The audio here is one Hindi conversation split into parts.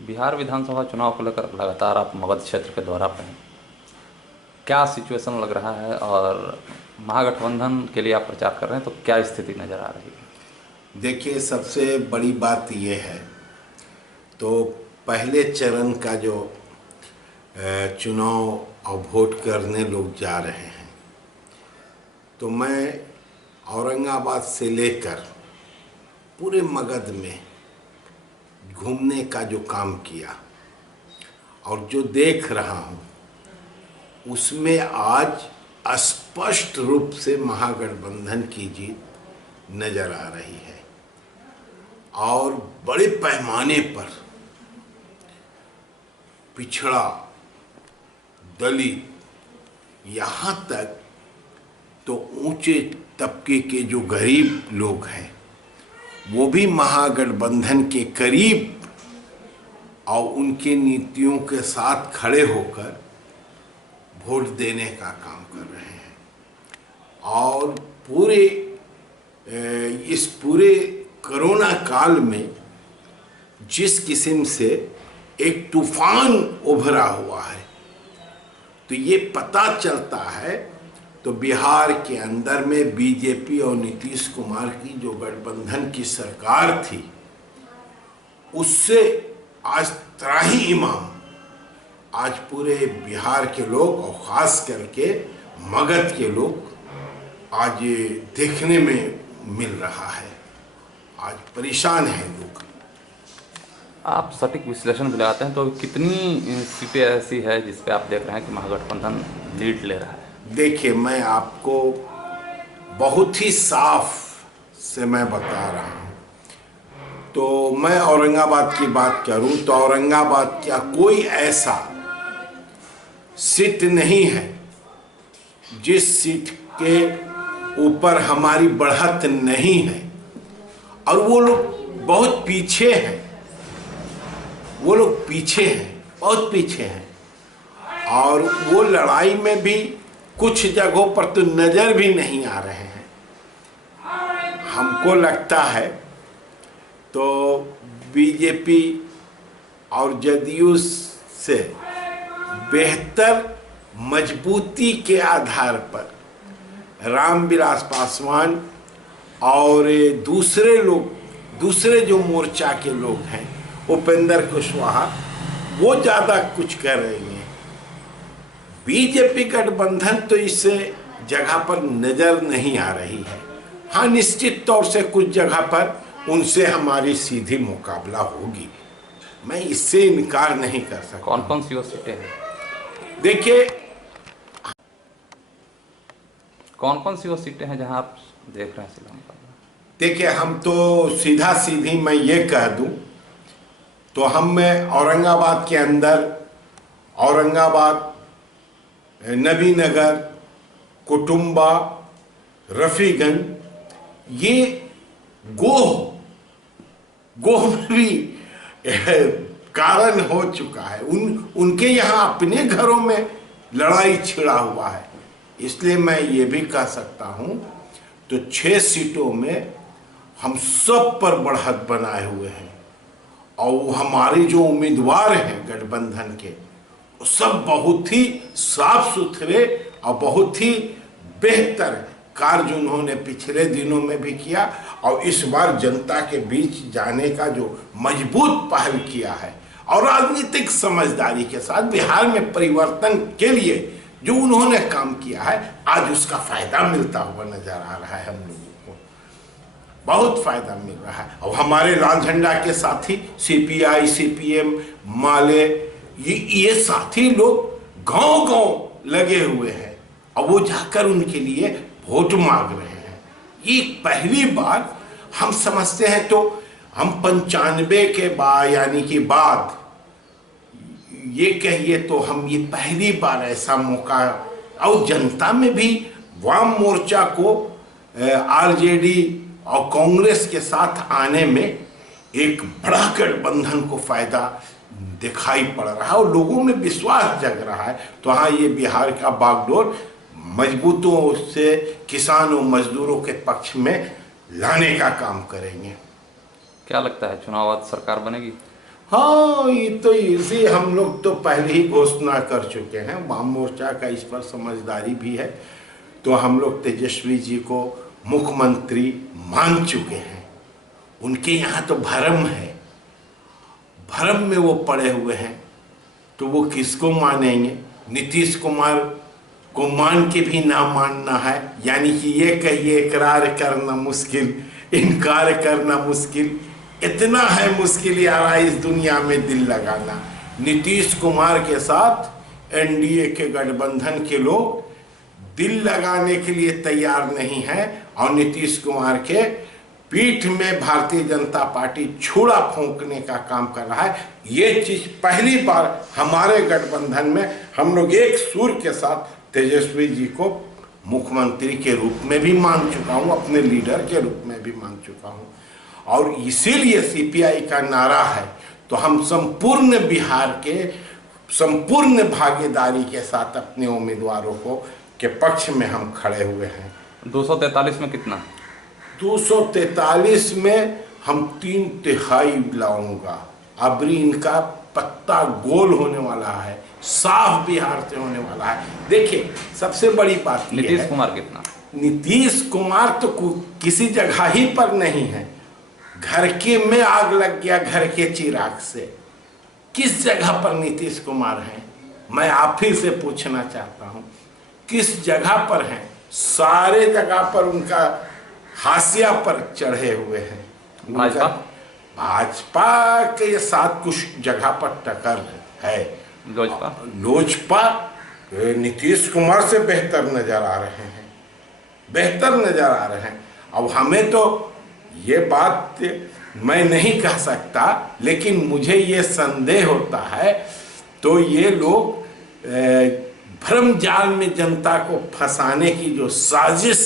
बिहार विधानसभा चुनाव को लेकर लगातार आप मगध क्षेत्र के दौरा पे हैं, क्या सिचुएशन लग रहा है? और महागठबंधन के लिए आप प्रचार कर रहे हैं तो क्या स्थिति नज़र आ रही है? देखिए, सबसे बड़ी बात ये है, तो पहले चरण का जो चुनाव और वोट करने लोग जा रहे हैं, तो मैं औरंगाबाद से लेकर पूरे मगध में घूमने का जो काम किया और जो देख रहा हूँ, उसमें आज स्पष्ट रूप से महागठबंधन की जीत नजर आ रही है। और बड़े पैमाने पर पिछड़ा, दलित, यहाँ तक तो ऊंचे तबके के जो गरीब लोग हैं, वो भी महागठबंधन के करीब और उनके नीतियों के साथ खड़े होकर वोट देने का काम कर रहे हैं। और इस पूरे कोरोना काल में जिस किस्म से एक तूफान उभरा हुआ है, तो ये पता चलता है, तो बिहार के अंदर में बीजेपी और नीतीश कुमार की जो गठबंधन की सरकार थी, उससे आज त्राही इमाम आज पूरे बिहार के लोग और ख़ास करके मगध के लोग आज ये देखने में मिल रहा है। आज परेशान हैं लोग। आप सटीक विश्लेषण भी लगाते हैं, तो कितनी सीटें ऐसी है जिस पे आप देख रहे हैं कि महागठबंधन लीड ले रहा है? देखिए, मैं आपको बहुत ही साफ से मैं बता रहा हूँ। तो मैं औरंगाबाद की बात करूँ तो औरंगाबाद का कोई ऐसा सीट नहीं है जिस सीट के ऊपर हमारी बढ़त नहीं है। और वो लोग बहुत पीछे हैं, वो लोग पीछे हैं, बहुत पीछे हैं। और वो लड़ाई में भी कुछ जगहों पर तो नजर भी नहीं आ रहे हैं। हमको लगता है तो बीजेपी और जदयू से बेहतर मजबूती के आधार पर रामविलास पासवान और दूसरे जो मोर्चा के लोग हैं, उपेंद्र कुशवाहा, वो ज़्यादा कुछ कर रहे हैं। बीजेपी गठबंधन तो इस जगह पर नजर नहीं आ रही है। हाँ, निश्चित तौर से कुछ जगह पर उनसे हमारी सीधी मुकाबला होगी, मैं इससे इनकार नहीं कर सकता। कौन कौन सी वो सीटें हैं? देखिए, कौन कौन सी वो सीटें हैं जहां आप देख रहे हैं सीधा मुकाबला? देखिए, हम तो सीधा सीधी मैं ये कह दूं तो हम में औरंगाबाद के अंदर औरंगाबाद, नबीनगर, कुटुंबा, रफीगंज, ये गोह में भी कारण हो चुका है। उनके यहाँ अपने घरों में लड़ाई छिड़ा हुआ है। इसलिए मैं ये भी कह सकता हूँ, तो 6 सीटों में हम सब पर बढ़त बनाए हुए हैं। और हमारे जो उम्मीदवार हैं गठबंधन के, वो सब बहुत ही साफ सुथरे और बहुत ही बेहतर कार्य उन्होंने पिछले दिनों में भी किया और इस बार जनता के बीच जाने का जो मजबूत पहल किया है और राजनीतिक समझदारी के साथ बिहार में परिवर्तन के लिए जो उन्होंने काम किया है, आज उसका फायदा मिलता हुआ नजर आ रहा है। हम लोगों को बहुत फायदा मिल रहा है। और हमारे लाल झंडा के साथी सीपीआई, सीपीएम, माले, ये साथी लोग गांव-गांव लगे हुए हैं और वो जाकर उनके लिए वोट मांग रहे हैं। ये पहली बार हम समझते हैं, तो हम 95 के बाद यानी कि बाद ये कहिए तो हम ये पहली बार ऐसा मौका, और जनता में भी वाम मोर्चा को आरजेडी और कांग्रेस के साथ आने में एक बड़ा गठबंधन को फायदा दिखाई पड़ रहा है और लोगों में विश्वास जग रहा है। तो हाँ, ये बिहार का बागडोर मजबूतों से किसान और मजदूरों के पक्ष में लाने का काम करेंगे। क्या लगता है, चुनाव बाद सरकार बनेगी? हाँ, ये तो इसी हम लोग तो पहले ही घोषणा कर चुके हैं, वाम मोर्चा का इस पर समझदारी भी है। तो हम लोग तेजस्वी जी को मुख्यमंत्री मान चुके हैं। उनके यहाँ तो भ्रम है, भ्रम में वो पड़े हुए हैं, तो वो किसको मानेंगे? नीतीश कुमार को मान के भी ना मानना है, यानी कि ये कहिए इकरार करना मुश्किल, इनकार करना मुश्किल, इतना है मुश्किल यारा इस दुनिया में दिल लगाना। नीतीश कुमार के साथ एनडीए के गठबंधन के लोग दिल लगाने के लिए तैयार नहीं है, और नीतीश कुमार के पीठ में भारतीय जनता पार्टी छुरा फूंकने का काम कर रहा है। ये चीज पहली बार हमारे गठबंधन में हम लोग एक सुर के साथ तेजस्वी जी को मुख्यमंत्री के रूप में भी मान चुका हूं, अपने लीडर के रूप में भी मान चुका हूं, और इसीलिए सीपीआई का नारा है। तो हम संपूर्ण बिहार के संपूर्ण भागीदारी के साथ अपने उम्मीदवारों को के पक्ष में हम खड़े हुए हैं। 243 में कितना? 243 में हम 3/3 लाऊंगा। अबरी इनका पत्ता गोल होने वाला है, साफ बिहार से होने वाला है। देखिए, सबसे बड़ी बात ये है, नीतीश कुमार कितना? नीतीश कुमार तो किसी जगह ही पर नहीं है। घर के में आग लग गया, घर के चिराग से। किस जगह पर नीतीश कुमार हैं? मैं आप ही से पूछना चाहता हूं, किस जगह पर हैं? सारे जगह पर उनका हाशिया पर चढ़े हुए हैं। भाजपा के साथ कुछ जगह पर टक्कर है। लोजपा नीतीश कुमार से बेहतर नजर आ रहे हैं, बेहतर नजर आ रहे हैं। अब हमें तो ये बात मैं नहीं कह सकता, लेकिन मुझे ये संदेह होता है, तो ये लोग भ्रम जाल में जनता को फंसाने की जो साजिश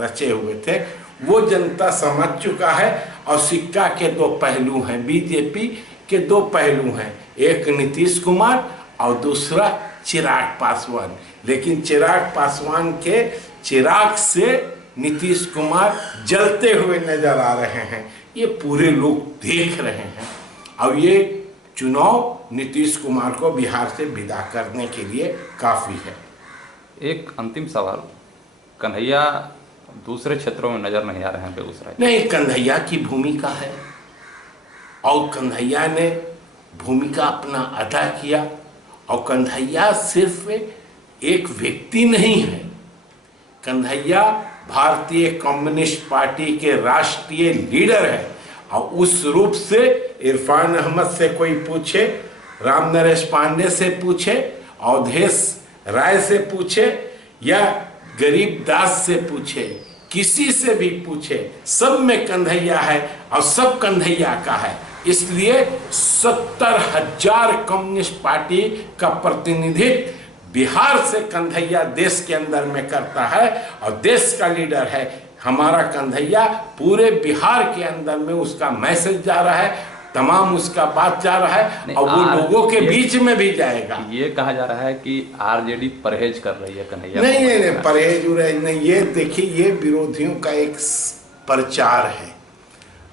रचे हुए थे, वो जनता समझ चुका है। और सिक्का के दो पहलू हैं, बीजेपी के दो पहलू हैं, एक नीतीश कुमार और दूसरा चिराग पासवान। लेकिन चिराग पासवान के चिराग से नीतीश कुमार जलते हुए नजर आ रहे हैं, ये पूरे लोग देख रहे हैं। और ये चुनाव नीतीश कुमार को बिहार से विदा करने के लिए काफ़ी है। एक अंतिम सवाल, कन्हैया दूसरे क्षेत्रों में नजर नहीं आ रहे हैं बेगूसराय? नहीं, कन्हैया की भूमिका है, और कन्हैया ने भूमिका अपना अदा किया। और कन्हैया सिर्फ एक व्यक्ति नहीं है, कन्हैया भारतीय कम्युनिस्ट पार्टी के राष्ट्रीय लीडर है। और उस रूप से इरफान अहमद से कोई पूछे, राम नरेश पांडे से पूछे, अवधेश राय से पूछे, या गरीब दास से पूछे, किसी से भी पूछे, सब में कन्हैया है और सब कन्हैया का है। इसलिए 70,000 कम्युनिस्ट पार्टी का प्रतिनिधित्व बिहार से कन्हैया देश के अंदर में करता है, और देश का लीडर है हमारा कन्हैया। पूरे बिहार के अंदर में उसका मैसेज जा रहा है, तमाम उसका बात जा रहा है, और वो लोगों के बीच में भी जाएगा। ये कहा जा रहा है कि आरजेडी परहेज कर रही है कन्हैया। नहीं, परहेज नहीं, ये देखिए, ये विरोधियों का एक प्रचार है।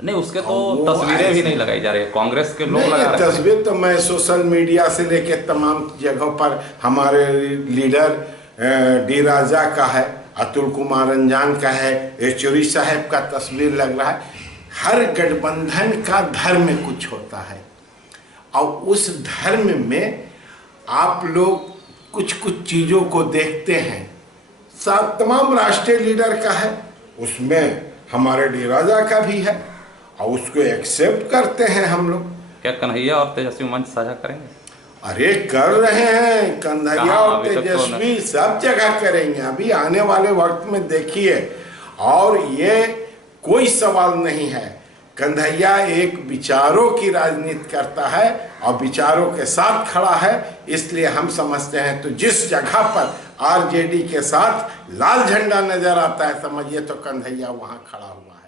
नहीं, उसके तो तस्वीरें भी नहीं लगाई जा रही है, कांग्रेस के लोग लगा रहे हैं। तस्वीर तो मैं सोशल मीडिया से लेके तमाम जगहों पर, हमारे लीडर डी राजा का है, अतुल कुमार अंजान का है, येचुरी साहब का तस्वीर लग रहा है। हर गठबंधन का धर्म कुछ होता है, और उस धर्म में आप लोग कुछ कुछ चीज़ों को देखते हैं। सब तमाम राष्ट्रीय लीडर का है, उसमें हमारे डी राजा का भी है, और उसको एक्सेप्ट करते हैं हम लोग। क्या कन्हैया और तेजस्वी मंच साझा करेंगे? अरे कर रहे हैं, कन्हैया और तेजस्वी सब जगह करेंगे। अभी आने वाले वक्त में देखिए, और ये कोई सवाल नहीं है, कन्हैया एक विचारों की राजनीति करता है और विचारों के साथ खड़ा है। इसलिए हम समझते हैं, तो जिस जगह पर आरजेडी के साथ लाल झंडा नजर आता है, समझिए तो कन्हैया वहां खड़ा हुआ है।